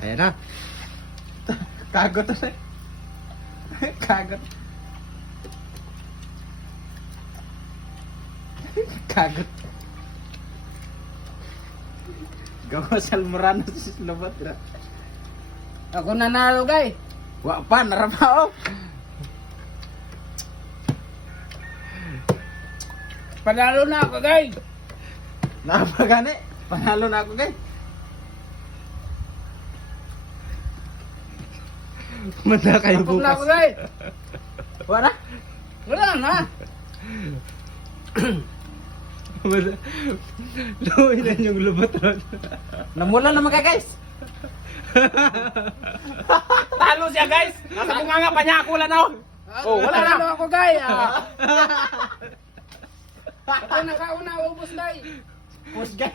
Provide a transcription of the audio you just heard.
Ayan na. Kagot na eh. Kagot. Kagot. Gawa sa almorano sa labat. Ako nanalo, guys. Wa pa, narapao. Panalo na ako, guys. Napagani. Panalo na ako guys. Manda kayo Tapos na ako, bukas. guys. Wala. Wala na. Luhin na yung lubatron. Namula naman ka guys. Talo siya, guys. Nasa bunganga pa niya ako lang ako. Oh, wala na. Talo ako, guys. Ako nakauna, ubos, guys. Push guys.